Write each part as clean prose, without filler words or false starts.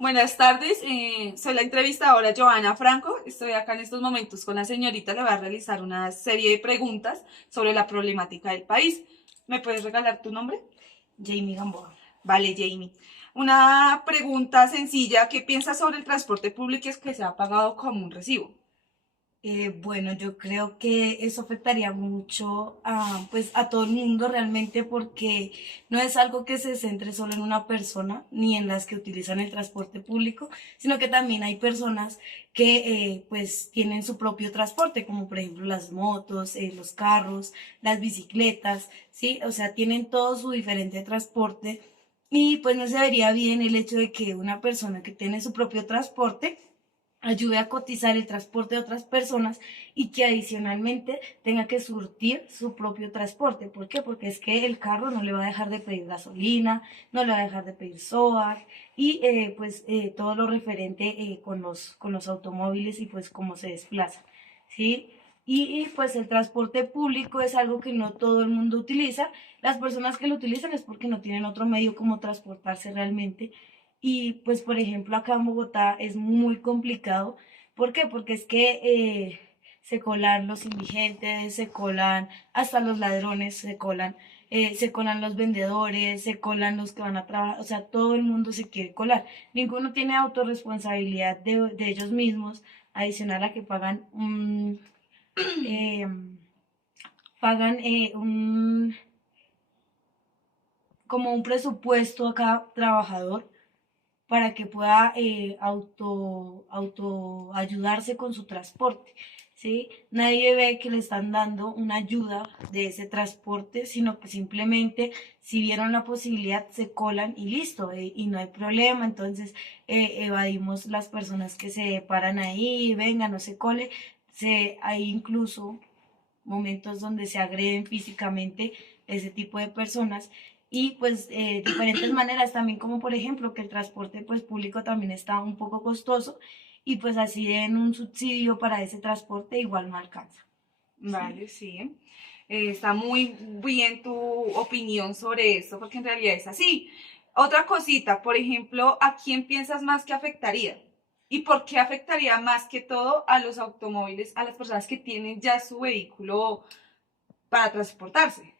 Buenas tardes, soy la entrevistadora Joana Franco. Estoy acá en estos momentos con la señorita. Le voy a realizar una serie de preguntas sobre la problemática del país. ¿Me puedes regalar tu nombre? Jamie Gamboa. Vale, Jamie. Una pregunta sencilla. ¿Qué piensas sobre el transporte público que se ha pagado como un recibo? Bueno, yo creo que eso afectaría mucho a todo el mundo realmente porque no es algo que se centre solo en una persona ni en las que utilizan el transporte público, sino que también hay personas que pues tienen su propio transporte, como por ejemplo las motos, los carros, las bicicletas, ¿sí? O sea, tienen todo su diferente transporte y pues no se vería bien el hecho de que una persona que tiene su propio transporte ayude a cotizar el transporte de otras personas y que adicionalmente tenga que surtir su propio transporte. ¿Por qué? Porque es que el carro no le va a dejar de pedir gasolina, no le va a dejar de pedir SOAC y todo lo referente con los automóviles y pues cómo se desplazan, ¿sí? Pues el transporte público es algo que no todo el mundo utiliza. Las personas que lo utilizan es porque no tienen otro medio como transportarse realmente y pues, por ejemplo, acá en Bogotá es muy complicado. ¿Por qué? Porque es que se colan los indigentes, se colan hasta los ladrones, se colan los vendedores, se colan los que van a trabajar, o sea, todo el mundo se quiere colar. Ninguno tiene autorresponsabilidad de ellos mismos, adicional a que eh, pagan como un presupuesto a cada trabajador para que pueda auto ayudarse con su transporte, ¿sí? Nadie ve que le están dando una ayuda de ese transporte, sino que simplemente si vieron la posibilidad se colan y listo, y no hay problema, entonces evadimos las personas que se paran ahí, venga, no se cole, hay incluso momentos donde se agreden físicamente ese tipo de personas y pues diferentes maneras también como por ejemplo que el transporte pues público también está un poco costoso y pues así den un subsidio para ese transporte igual no alcanza. ¿Sí? Vale, sí. Está muy bien tu opinión sobre esto, porque en realidad es así. Otra cosita, por ejemplo, ¿a quién piensas más que afectaría? ¿Y por qué afectaría más que todo a los automóviles, a las personas que tienen ya su vehículo para transportarse?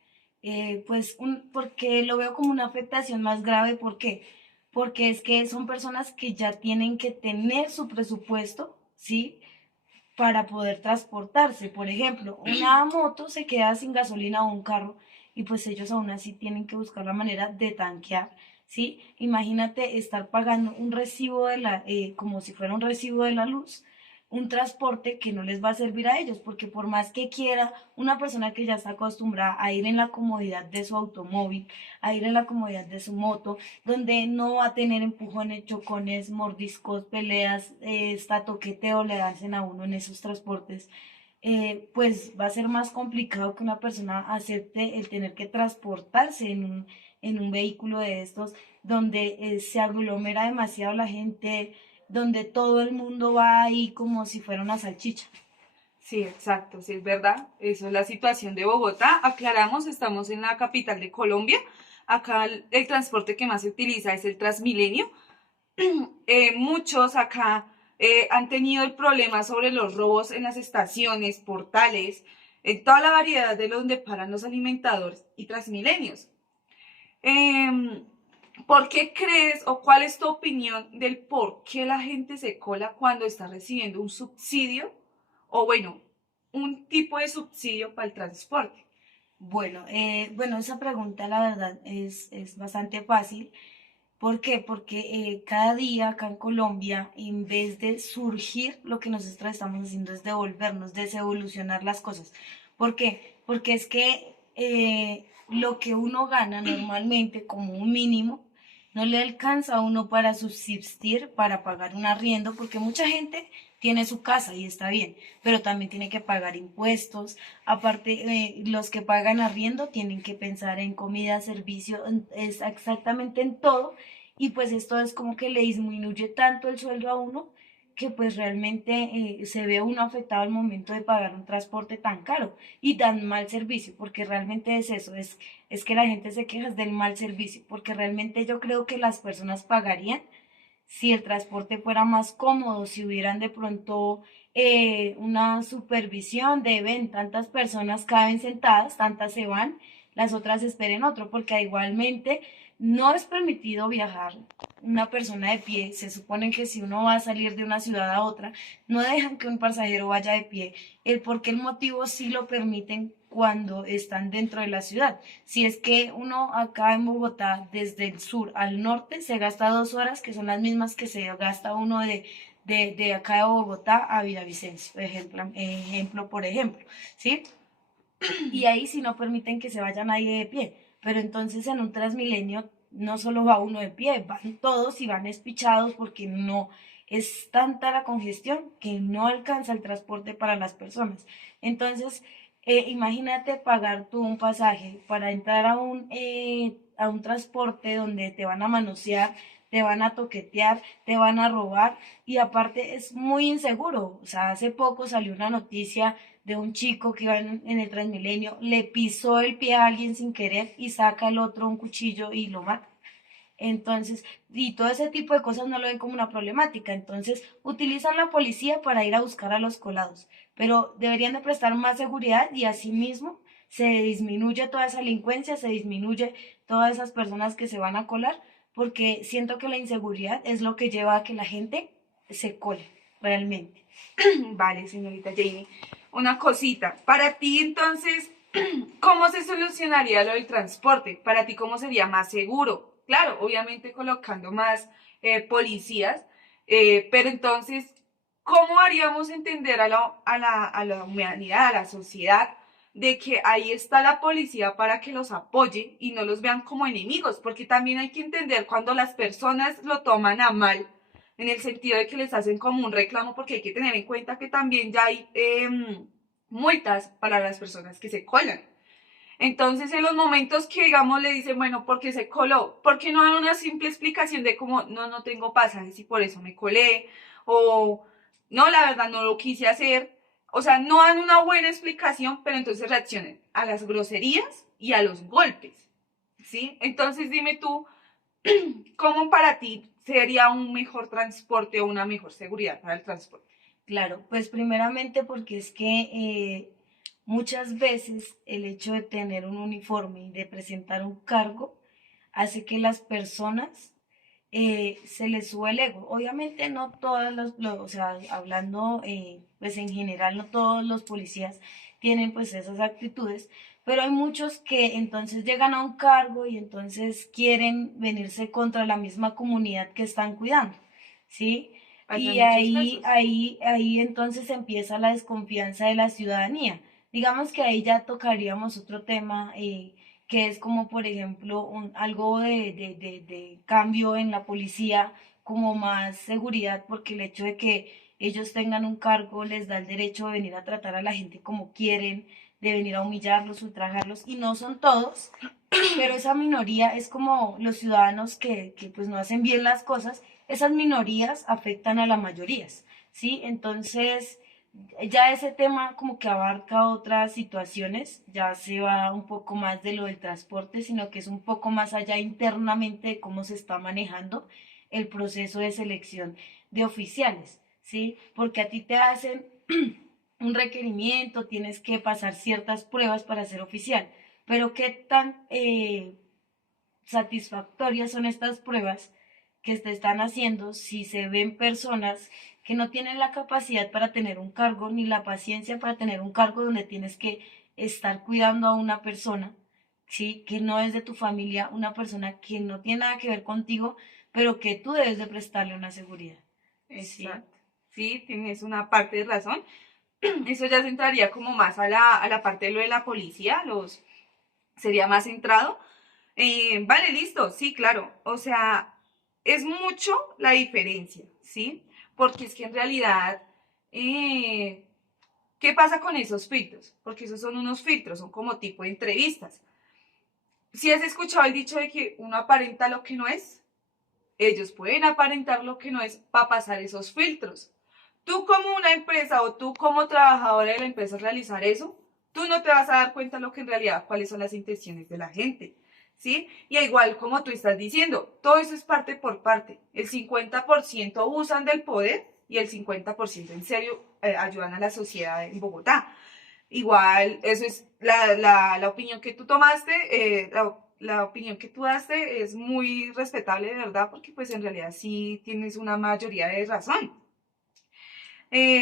Porque lo veo como una afectación más grave, ¿por qué? Porque es que son personas que ya tienen que tener su presupuesto, ¿sí? Para poder transportarse. Por ejemplo, una moto se queda sin gasolina o un carro y pues ellos aún así tienen que buscar la manera de tanquear, ¿sí? Imagínate estar pagando un recibo como si fuera un recibo de la luz, un transporte que no les va a servir a ellos, porque por más que quiera una persona que ya está acostumbrada a ir en la comodidad de su automóvil, a ir en la comodidad de su moto, donde no va a tener empujones, chocones, mordiscos, peleas, hasta toqueteo le hacen a uno en esos transportes, pues va a ser más complicado que una persona acepte el tener que transportarse en un vehículo de estos, donde se aglomera demasiado la gente, donde todo el mundo va ahí como si fuera una salchicha. Sí, exacto, sí es verdad. Eso es la situación de Bogotá. Aclaramos, estamos en la capital de Colombia. Acá el transporte que más se utiliza es el Transmilenio. Muchos acá han tenido el problema sobre los robos en las estaciones, portales, en toda la variedad de donde paran los alimentadores y Transmilenios. Eh, ¿Por qué crees o cuál es tu opinión del por qué la gente se cola cuando está recibiendo un subsidio o bueno, un tipo de subsidio para el transporte? Bueno, esa pregunta la verdad es bastante fácil. ¿Por qué? Porque cada día acá en Colombia, en vez de surgir, lo que nosotros estamos haciendo es devolvernos, desevolucionar las cosas. ¿Por qué? Porque es que lo que uno gana normalmente como un mínimo no le alcanza a uno para subsistir, para pagar un arriendo, porque mucha gente tiene su casa y está bien, pero también tiene que pagar impuestos. Aparte, los que pagan arriendo tienen que pensar en comida, servicio, es exactamente en todo. Y pues esto es como que le disminuye tanto el sueldo a uno que pues realmente se ve uno afectado al momento de pagar un transporte tan caro y tan mal servicio, porque realmente es eso, es que la gente se queja del mal servicio, porque realmente yo creo que las personas pagarían si el transporte fuera más cómodo, si hubieran de pronto una supervisión de ven, tantas personas caben sentadas, tantas se van, las otras esperen otro, porque igualmente no es permitido viajar una persona de pie. Se supone que si uno va a salir de una ciudad a otra, no dejan que un pasajero vaya de pie. El por qué el motivo sí lo permiten cuando están dentro de la ciudad. Si es que uno acá en Bogotá, desde el sur al norte, se gasta 2 horas, que son las mismas que se gasta uno de acá de Bogotá a Villavicencio, por ejemplo, ¿sí? Y ahí sí no permiten que se vaya nadie de pie. Pero entonces en un Transmilenio no solo va uno de pie, van todos y van espichados porque no es tanta la congestión que no alcanza el transporte para las personas. Entonces, imagínate pagar tú un pasaje para entrar a un transporte donde te van a manosear, te van a toquetear, te van a robar y aparte es muy inseguro. O sea, hace poco salió una noticia de un chico que iba en el Transmilenio, le pisó el pie a alguien sin querer y saca el otro un cuchillo y lo mata. Entonces, y todo ese tipo de cosas no lo ven como una problemática. Entonces, utilizan la policía para ir a buscar a los colados, pero deberían de prestar más seguridad y asimismo se disminuye toda esa delincuencia, se disminuye todas esas personas que se van a colar, porque siento que la inseguridad es lo que lleva a que la gente se cole realmente. Vale, señorita Jamie. Una cosita. Para ti, entonces, ¿cómo se solucionaría lo del transporte? Para ti, ¿cómo sería más seguro? Claro, obviamente colocando más policías, pero entonces, ¿cómo haríamos entender a la humanidad, a la sociedad, de que ahí está la policía para que los apoye y no los vean como enemigos? Porque también hay que entender cuando las personas lo toman a mal, en el sentido de que les hacen como un reclamo, porque hay que tener en cuenta que también ya hay multas para las personas que se colan. Entonces, en los momentos que, digamos, le dicen, bueno, ¿por qué se coló? ¿Por qué no dan una simple explicación de cómo, no, no tengo pasajes y por eso me colé? O, no, la verdad, no lo quise hacer. O sea, no dan una buena explicación, pero entonces reaccionan a las groserías y a los golpes, ¿sí? Entonces, dime tú, ¿cómo para ti sería un mejor transporte o una mejor seguridad para el transporte? Claro, pues primeramente porque es que muchas veces el hecho de tener un uniforme y de presentar un cargo hace que las personas se les sube el ego. Obviamente no todas o sea, hablando pues en general no todos los policías tienen pues esas actitudes, pero hay muchos que entonces llegan a un cargo y entonces quieren venirse contra la misma comunidad que están cuidando, ¿sí? Pasa en Y muchos casos. ahí entonces empieza la desconfianza de la ciudadanía. Digamos que ahí ya tocaríamos otro tema que es como por ejemplo algo de cambio en la policía, como más seguridad, porque el hecho de que ellos tengan un cargo les da el derecho de venir a tratar a la gente como quieren, de venir a humillarlos, ultrajarlos, y no son todos, pero esa minoría es como los ciudadanos que pues no hacen bien las cosas, esas minorías afectan a las mayorías, ¿sí? Entonces, ya ese tema como que abarca otras situaciones, ya se va un poco más de lo del transporte, sino que es un poco más allá internamente de cómo se está manejando el proceso de selección de oficiales, ¿sí? Porque a ti te hacen un requerimiento, tienes que pasar ciertas pruebas para ser oficial, pero qué tan satisfactorias son estas pruebas que te están haciendo si se ven personas que no tienen la capacidad para tener un cargo ni la paciencia para tener un cargo donde tienes que estar cuidando a una persona, ¿sí? Que no es de tu familia, una persona que no tiene nada que ver contigo, pero que tú debes de prestarle una seguridad, ¿sí? Exacto. Sí, tienes una parte de razón. Eso ya se entraría como más a la parte de lo de la policía, sería más centrado. Vale, listo, sí, claro. O sea, es mucho la diferencia, ¿sí? Porque es que en realidad, eh, ¿qué pasa con esos filtros? Porque esos son unos filtros, son como tipo de entrevistas. Si has escuchado el dicho de que uno aparenta lo que no es, ellos pueden aparentar lo que no es para pasar esos filtros. Tú como una empresa o tú como trabajadora de la empresa realizar eso, tú no te vas a dar cuenta de lo que en realidad, cuáles son las intenciones de la gente, ¿sí? Y igual como tú estás diciendo, todo eso es parte por parte. El 50% usan del poder y el 50% en serio ayudan a la sociedad en Bogotá. Igual, eso es la opinión que tú tomaste, la opinión que tú daste es muy respetable, de verdad, porque pues en realidad sí tienes una mayoría de razón.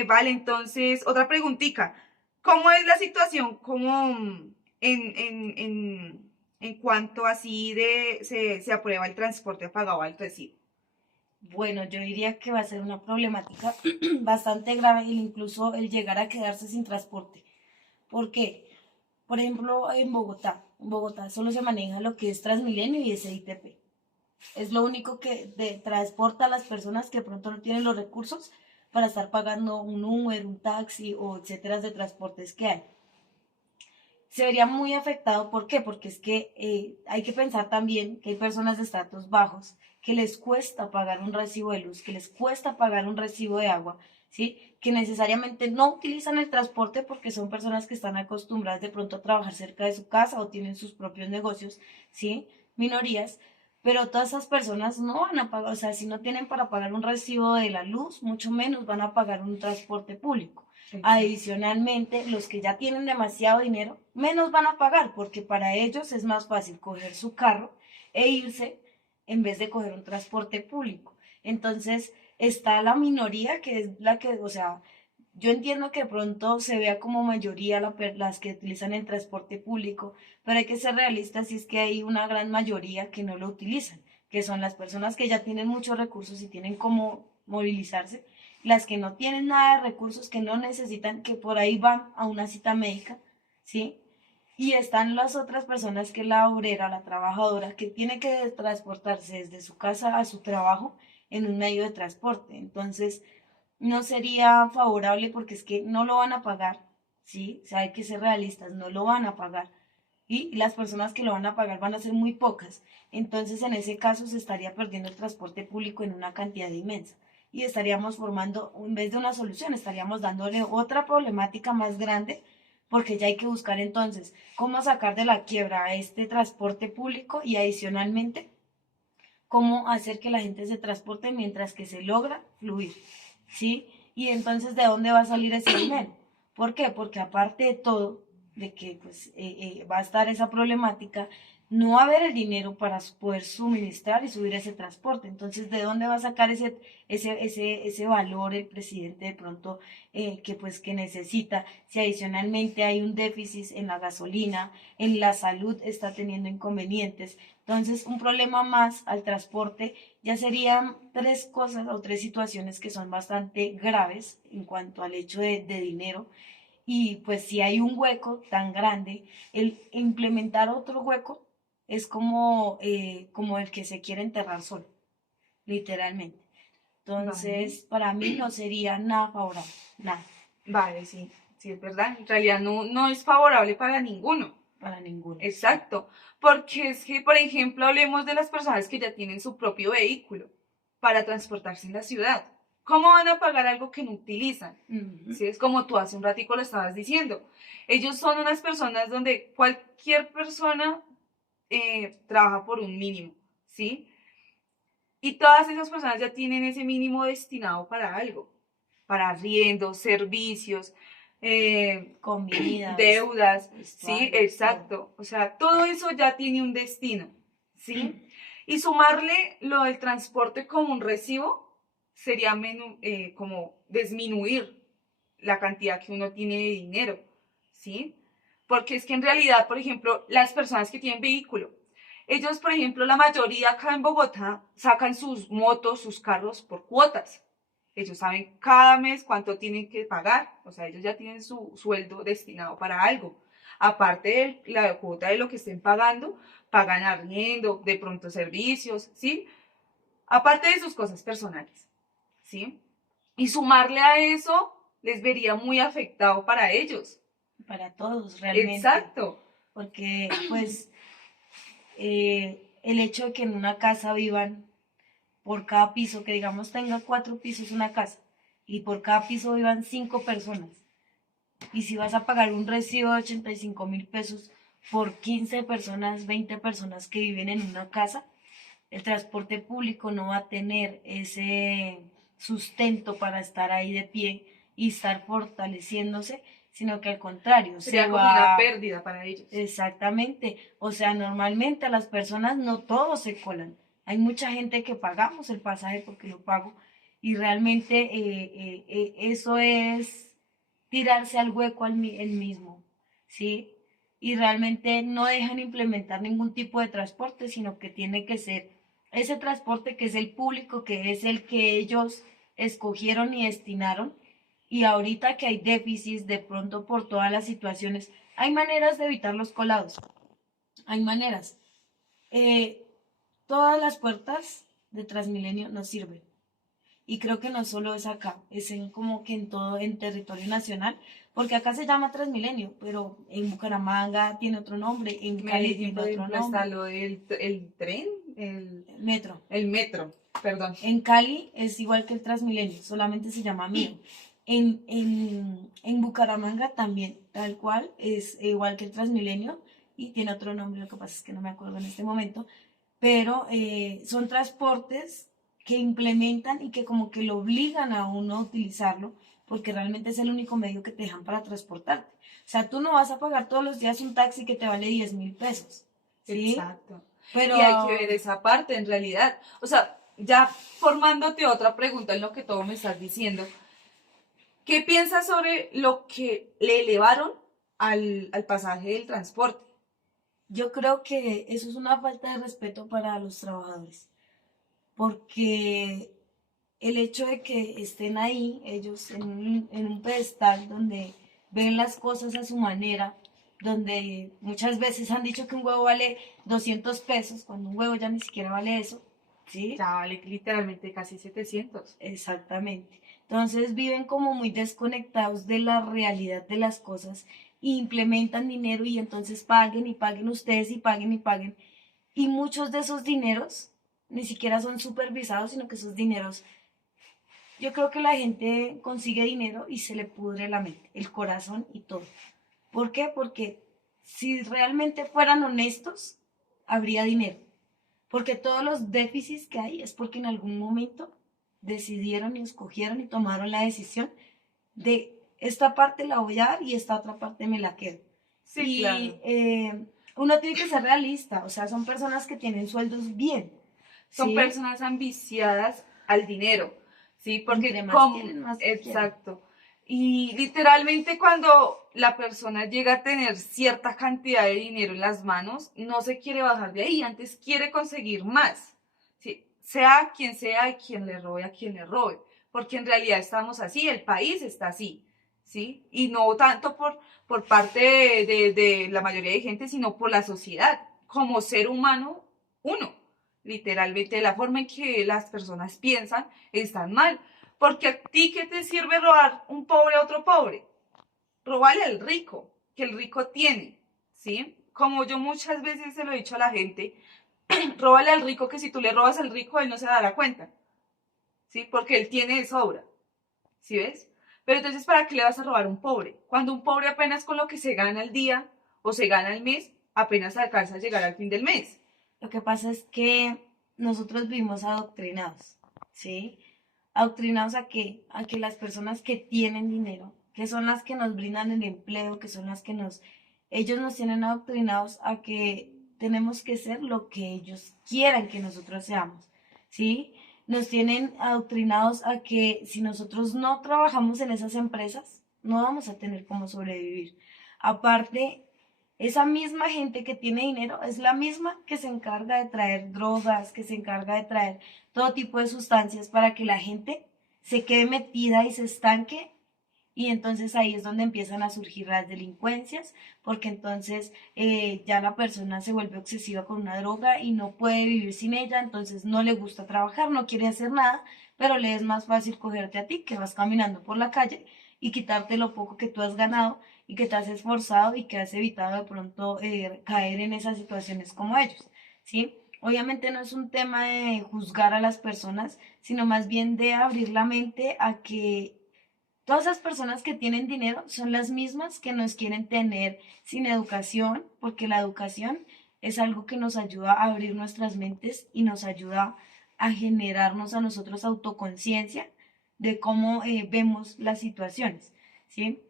Vale, entonces, otra preguntita. ¿Cómo es la situación como en cuanto así se aprueba el transporte pagado al recibo? Bueno, yo diría que va a ser una problemática bastante grave e incluso el llegar a quedarse sin transporte. ¿Por qué? Por ejemplo, en Bogotá solo se maneja lo que es Transmilenio y SITP. Es lo único que transporta a las personas que pronto no tienen los recursos para estar pagando un Uber, un taxi o etcétera de transportes que hay. Se vería muy afectado. ¿Por qué? Porque es que hay que pensar también que hay personas de estratos bajos que les cuesta pagar un recibo de luz, que les cuesta pagar un recibo de agua, ¿sí? Que necesariamente no utilizan el transporte porque son personas que están acostumbradas de pronto a trabajar cerca de su casa o tienen sus propios negocios, ¿sí? Minorías, pero todas esas personas no van a pagar, o sea, si no tienen para pagar un recibo de la luz, mucho menos van a pagar un transporte público. Adicionalmente, los que ya tienen demasiado dinero, menos van a pagar, porque para ellos es más fácil coger su carro e irse en vez de coger un transporte público. Entonces, está la minoría que es la que, o sea, yo entiendo que de pronto se vea como mayoría las que utilizan el transporte público, pero hay que ser realistas y es que hay una gran mayoría que no lo utilizan, que son las personas que ya tienen muchos recursos y tienen cómo movilizarse, las que no tienen nada de recursos, que no necesitan, que por ahí van a una cita médica, ¿sí? Y están las otras personas que la obrera, la trabajadora, que tiene que transportarse desde su casa a su trabajo en un medio de transporte. Entonces, no sería favorable porque es que no lo van a pagar, ¿sí? O sea, hay que ser realistas, no lo van a pagar. Y las personas que lo van a pagar van a ser muy pocas. Entonces, en ese caso, se estaría perdiendo el transporte público en una cantidad inmensa. Y estaríamos formando, en vez de una solución, estaríamos dándole otra problemática más grande, porque ya hay que buscar entonces cómo sacar de la quiebra a este transporte público y adicionalmente cómo hacer que la gente se transporte mientras que se logra fluir, ¿sí? Y entonces, ¿de dónde va a salir ese dinero? ¿Por qué? Porque aparte de todo, de que pues va a estar esa problemática, no va a haber el dinero para poder suministrar y subir ese transporte. Entonces, ¿de dónde va a sacar ese valor el presidente de pronto que pues que necesita? Si adicionalmente hay un déficit en la gasolina, en la salud está teniendo inconvenientes. Entonces, un problema más al transporte ya serían tres cosas o tres situaciones que son bastante graves en cuanto al hecho de dinero. Y pues si hay un hueco tan grande, el implementar otro hueco es como el que se quiere enterrar solo, literalmente. Vale. Entonces, para mí no sería nada favorable, nada, Vale, sí, sí es verdad. En realidad no es favorable para ninguno. para ninguno. Exacto, porque es que, por ejemplo, hablemos de las personas que ya tienen su propio vehículo para transportarse en la ciudad. ¿Cómo van a pagar algo que no utilizan? Ujú. Si es como tú hace un ratico lo estabas diciendo. Ellos son unas personas donde cualquier persona trabaja por un mínimo, ¿sí? Y todas esas personas ya tienen ese mínimo destinado para algo, para arriendos, servicios, Comidas, deudas, ¿sí? vestuarios, todo. Exacto. O sea, todo eso ya tiene un destino, ¿sí? Y sumarle lo del transporte como un recibo sería como disminuir la cantidad que uno tiene de dinero, ¿sí? Porque es que en realidad, por ejemplo, las personas que tienen vehículo, ellos, por ejemplo, la mayoría acá en Bogotá sacan sus motos, sus carros por cuotas. Ellos saben cada mes cuánto tienen que pagar. O sea, ellos ya tienen su sueldo destinado para algo. Aparte de la cuota de lo que estén pagando, pagan arriendo, de pronto servicios, ¿sí? Aparte de sus cosas personales, ¿sí? Y sumarle a eso les vería muy afectado para ellos. Para todos realmente, Exacto. porque pues el hecho de que en una casa vivan por cada piso, que digamos tenga 4 pisos una casa, y por cada piso vivan 5 personas, y si vas a pagar un recibo de 85.000 pesos, por 15 personas, 20 personas que viven en una casa, el transporte público no va a tener ese sustento para estar ahí de pie y estar fortaleciéndose, sino que al contrario, se Sería como una va. pérdida para ellos. Exactamente, o sea, normalmente las personas no todos se colan. Hay mucha gente que pagamos el pasaje porque lo pago y realmente eso es tirarse al hueco el mismo, ¿sí? Y realmente no dejan implementar ningún tipo de transporte, sino que tiene que ser ese transporte que es el público, que es el que ellos escogieron y destinaron. Y ahorita que hay déficits de pronto por todas las situaciones, hay maneras de evitar los colados, hay maneras. Eh, Todas las puertas de Transmilenio nos sirven. Y creo que no solo es acá, es en como que en todo, en territorio nacional, porque acá se llama Transmilenio, pero en Bucaramanga tiene otro nombre, en Cali Medellín, tiene por otro ejemplo, está nombre, lo del el tren, metro. el metro, perdón. En Cali es igual que el Transmilenio, solamente se llama Mío. En Bucaramanga también, tal cual, es igual que el Transmilenio y tiene otro nombre, lo que pasa es que no me acuerdo en este momento, pero son transportes que implementan y que como que lo obligan a uno a utilizarlo, porque realmente es el único medio que te dejan para transportarte. O sea, tú no vas a pagar todos los días un taxi que te vale 10.000 pesos, ¿sí? Exacto. Y hay que Pero ver esa parte en realidad. O sea, ya formándote otra pregunta en lo que todo me estás diciendo, ¿qué piensas sobre lo que le elevaron al pasaje del transporte? yo creo que eso es una falta de respeto para los trabajadores, porque el hecho de que estén ahí ellos en un pedestal donde ven las cosas a su manera, donde muchas veces han dicho que un huevo vale 200 pesos, cuando un huevo ya ni siquiera vale eso, ¿sí? Ya vale literalmente casi 700. Exactamente. Entonces viven como muy desconectados de la realidad de las cosas e implementan dinero y entonces paguen y paguen ustedes y paguen y paguen. Y muchos de esos dineros ni siquiera son supervisados, sino que esos dineros, yo creo que la gente consigue dinero y se le pudre la mente, el corazón y todo. ¿Por qué? Porque si realmente fueran honestos, habría dinero. Porque todos los déficits que hay es porque en algún momento decidieron y escogieron y tomaron la decisión de esta parte la voy a dar y esta otra parte me la quedo. Sí, Y claro. uno tiene que ser realista, o sea, son personas que tienen sueldos bien, Son ¿sí? personas ambiciadas al dinero, ¿sí? Entre Porque, más como, tienen, más quieren. exacto. Y literalmente cuando la persona llega a tener cierta cantidad de dinero en las manos, no se quiere bajar de ahí, antes quiere conseguir más, ¿sí? Sea quien sea y quien le robe a quien le robe, porque en realidad estamos así, el país está así, ¿sí? Y no tanto por parte de la mayoría de gente, sino por la sociedad. Como ser humano, uno literalmente la forma en que las personas piensan están mal. Porque a ti, ¿qué te sirve robar un pobre a otro pobre? Róbale al rico, que el rico tiene, ¿sí? Como yo muchas veces se lo he dicho a la gente, róbale al rico que si tú le robas al rico, él no se dará cuenta, ¿sí? Porque él tiene de sobra, ¿sí ves? Pero entonces, ¿para qué le vas a robar a un pobre? Cuando un pobre apenas con lo que se gana al día o se gana al mes, apenas alcanza a llegar al fin del mes. Lo que pasa es que nosotros vivimos adoctrinados, ¿sí? ¿Adoctrinados a qué? A que las personas que tienen dinero, que son las que nos brindan el empleo, que son las que nos... Ellos nos tienen adoctrinados a que tenemos que ser lo que ellos quieran que nosotros seamos, ¿sí? Nos tienen adoctrinados a que si nosotros no trabajamos en esas empresas, no vamos a tener cómo sobrevivir. Aparte, esa misma gente que tiene dinero es la misma que se encarga de traer drogas, que se encarga de traer todo tipo de sustancias para que la gente se quede metida y se estanque. Y entonces ahí es donde empiezan a surgir las delincuencias, porque entonces ya la persona se vuelve obsesiva con una droga y no puede vivir sin ella, entonces no le gusta trabajar, no quiere hacer nada, pero le es más fácil cogerte a ti que vas caminando por la calle y quitarte lo poco que tú has ganado y que te has esforzado y que has evitado de pronto caer en esas situaciones como ellos, ¿sí? Obviamente no es un tema de juzgar a las personas, sino más bien de abrir la mente a que Todas esas personas que tienen dinero son las mismas que nos quieren tener sin educación, porque la educación es algo que nos ayuda a abrir nuestras mentes y nos ayuda a generarnos a nosotros autoconciencia de cómo vemos las situaciones, ¿sí?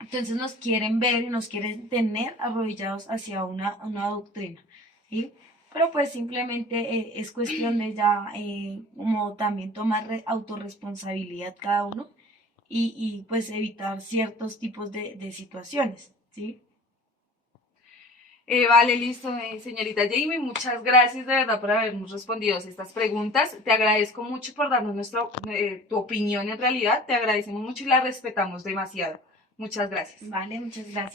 Entonces nos quieren ver y nos quieren tener arrodillados hacia una doctrina, ¿sí? Pero pues simplemente es cuestión de ya como también tomar autorresponsabilidad cada uno pues evitar ciertos tipos de situaciones, ¿sí? Vale, listo, señorita Jamie, muchas gracias de verdad por habernos respondido estas preguntas. Te agradezco mucho por darnos tu opinión en realidad, te agradecemos mucho y la respetamos demasiado. Muchas gracias. Vale, muchas gracias.